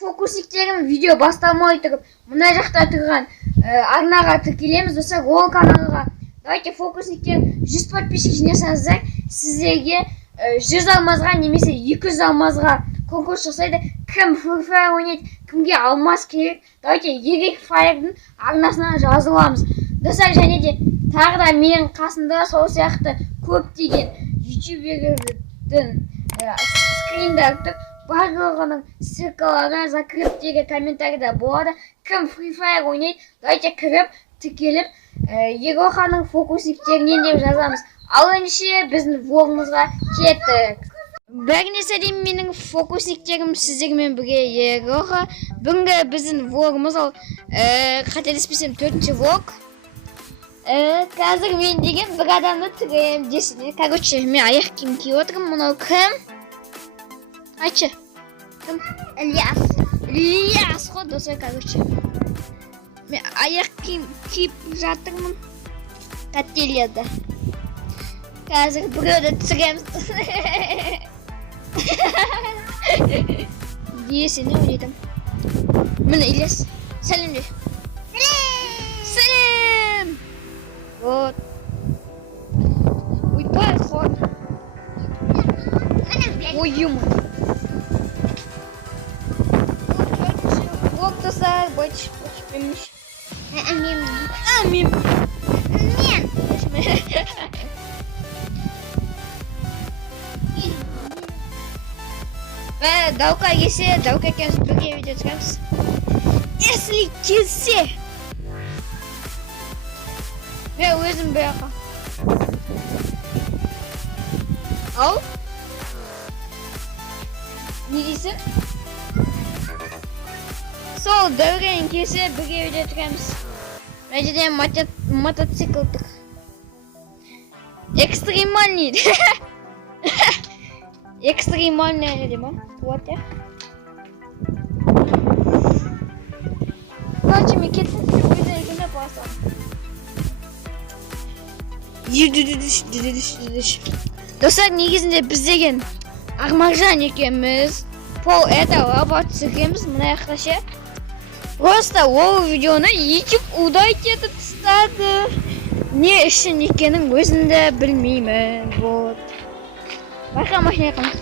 Фокусниктерім видео басталмай тұрып, мына жақта тұрған арнаға тіркелеміз. Достар, ол каналға давайте фокусниктер 100 подписчик жинасаңыздар, сіздерге 100 алмазға немесе 200 алмазға конкурс жасайды. Кім Free Fire ойнайды, кімге алмаз керек, давайте Ерек Файрдың арнасына жазыламыз. Достар, және де тағы да менің қасында сол сияқты көптеген ютуберлердің скриндері тұр. Барлығының ссылкалары закрыптегі комментарийда болады. Кім Free Fire ойнайды, давайте кіріп, тіркеліп, Ероханың фокусниктерінен деп жазамыз. Ал ендеше біздің влогымызға кеттік. Бәріне сәлем, менің фокусниктерім сіздермен бірге Ероха. Бүгінгі біздің влогымыз ол қателеспесем 4-ші влог. Қазір мен деген бір адамды тірем десіне. Короче, мен аяқ киім киіп отырмын. Мынау кім? Айтшы. Кім? Ильяс қой, достар, короче. Мен аяқ киім киіп жатырмын. Қателеді. Қазір біреуді түсіреміз. Десіне ойнадым. Міне Ильяс. Сәлем де. Сәлем! Вот. Ойбай, ход. Ой-ё-мо. Вот, достар, больше помнишь. Мим. Даука келсе, Даука екеуміз бірге видео түсіреміз. Если келсе. Мен өзім бұяқа. Ау? Не дейсің? Сол Дәурен келсе, бірге видео түсіреміз. Мәжеден мотоцикл тұр. Экстремальный. Экстремальный деді ма? Вот я. Короче, мен кеттім, өзіне екені басам. Достар, негізінде біз деген Армаржан екеміз пол этого лаба түсіреміз, мына яқташы. Просто ол видеоны YouTube удалить етіп тастады. Не үшін екенін өзімді білмеймін. Вот. Байқа машина қымыз.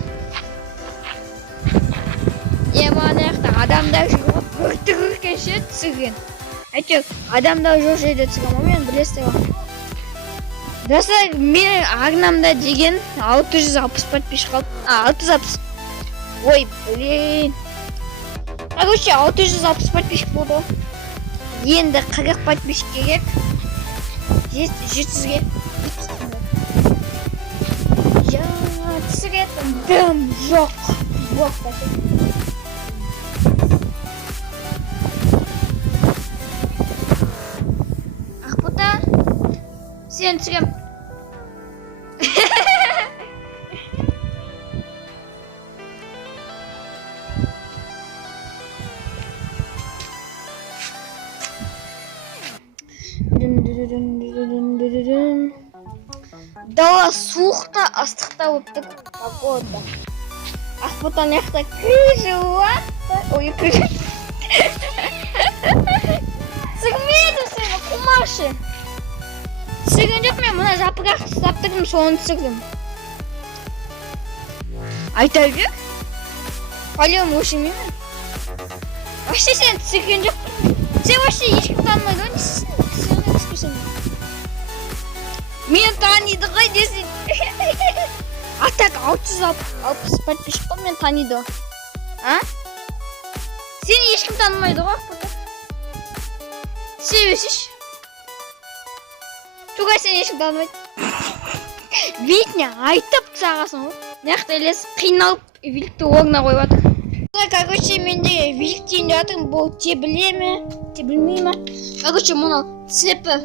Мана яқта адамдар жүріп бүртігіркенше түсірген. Әйтеу, адамдар жоқ жерде түсірген, мен білесіздер. Достар, менің арнамда деген 660 подписчик қалды. 660. Ой, блин. Короче, 660 подписчик болды. Енді 40 подписчик керек. 700-ге. Түсіретін дым жоқ. Жоқ бәші. Ақпұта, сен түсірем. Дала суықта, астықта өптік погода. Ақпұтан яқта күжуатты. Ой, күжуатты. Түсірмейді сені, құмашы. Түсірген жоқ, мен мұна жапырақ ұстаптырдым, соны түсірдім. Айта бер. Палеуым өшімеймін. Вообще сен түсірген жоқ. Сен вообще ешкім танымайды, оны түсірген түспесен. Мен таниды ғой десін. А так 660 подписчик қой, мен таниды. А? Сені ешкім танымайды ғой, Ақпұта. Себесіш. Туға сен ешкім танымайды. Бетіне айтып сағасын ғой. Неқті елес қиналып вилікті орнына қойып атыр. Короче, менде вилік дейінде атырым, бұл тебіле ме, тебілмей ме? Короче, мұнал цепі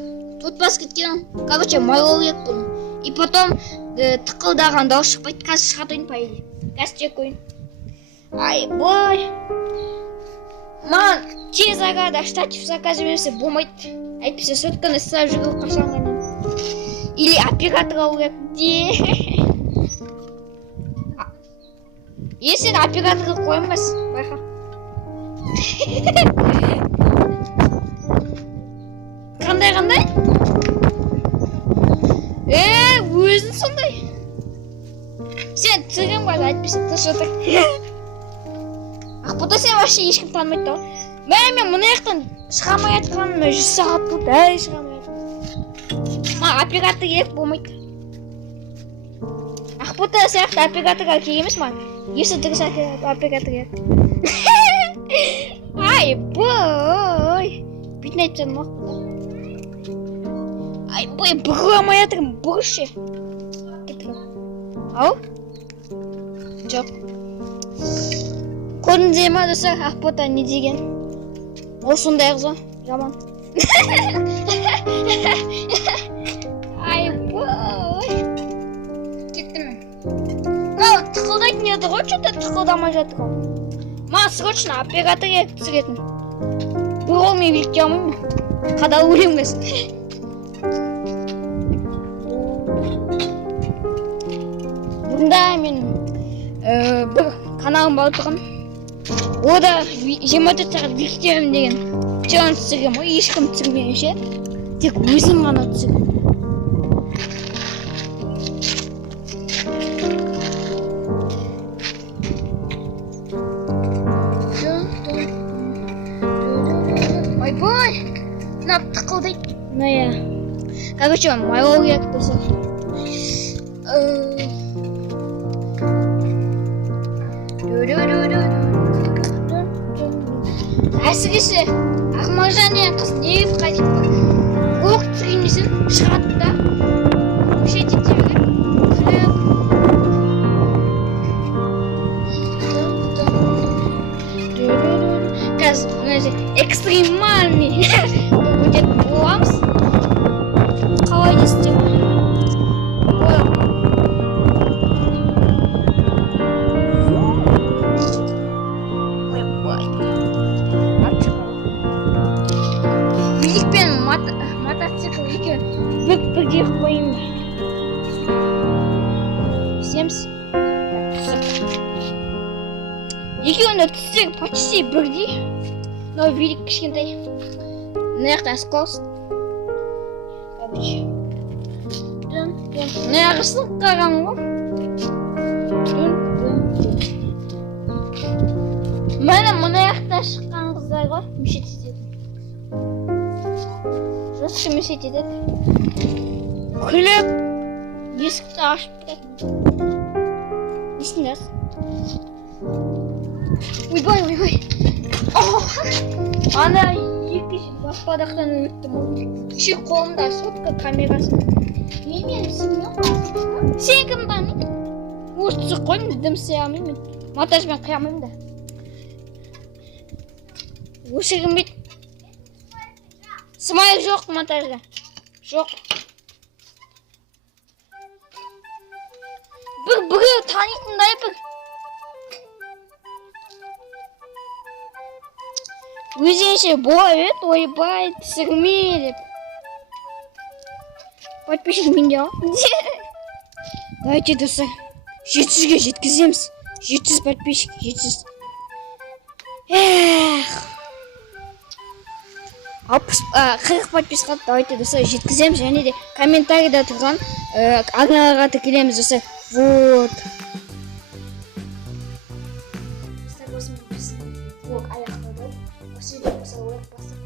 тут бас кеткен. Короче, майлау ек бұны. И потом тықылдаған дауыс шықпайды. Қазір шығатайын пайды. Қазір чек қойын. Ай, бой. Маған тез арада штатив заказ берсе болмайды. Әйтпесе сотканы сылап жүріп қашанғаннан. Или оператор алу керек де. Сен операторға қоймас, байқа. Қандай? Өзің сондай. Сен түсірген ғой, айтпеші, тыныш отыр. Ақбота, сен вообще ешкім танымайды да. Мен мына жақтан шыға алмай жатқаным 100 сағат болды, шыға алмай жатқаным. Оператор керек болмайды. Ақбота сияқты операторға керек емес маған. Есі дұрыс оператор керек. Ай, бой. Бүйтін айтсаным Ақбота. Ай, бой, бұға алмай жатырмын, бұғышы. Ау? Жоқ. Көрдіңіздер ме достар, Ақбота не деген? Ол сондай қызы, жаман. Ай, бой. Кеттім мен. Мынау тықылдайтын еді ғой, что-то тықылдамай жатыр ғой. Маған срочно оператор керек түсіретін. Бұл қолмен билікке алмаймын. Қадал өлем кәсін. Бұрында мен бір каналым бар тұрған. Ода 24 сағат биліктерім деген челлендж түсіргем ғой, ешкім түсірмейінше. Тек өзім ғана түсіргем. Ой-бой! Мына тықылдайды. Мына короче, майлау керек достар. Әсіресе Ақмаржан деген қыз не қайтып оқ түсірмесін шығады да шет ете береді. Қазір мына жер экстремальный өтетін боламыз. Қалай дейсіздер? Бірге қойым. Семіз. Екеуінде түстер почти бірдей. Но велик кішкентай. Мына жақтан скорост. Короче. Мына жағысын қараң ғой. Мына жақтан шыққан қыздар ғой. Мүшет етеді. Жосшы мүшет етеді. Күліп, есікті ашып тұрады. Несін ойбай. Ана екі баспадақтан өттім. Үші қолымда сотка камерасы. Мен сенмен қасым. Сен кім танымын? Осы қойым, дым сей алмаймын. Монтажбен қиямаймын да. Осы кімбет? Смайл жоқ монтажда. Жоқ. Біреу танитындай бір. Өзінше бой, ойбай, түсірме деп. Подписчик менде ал. Давайте достар, 700-ге жеткіземіз. 700 подписчик, 700. 40 подписқа давайте достар жеткіземіз. Және де комментарийда тұрған арналарға тіркелеміз достар. Вот. Влог аяқталды. Осы видео болса лайк басып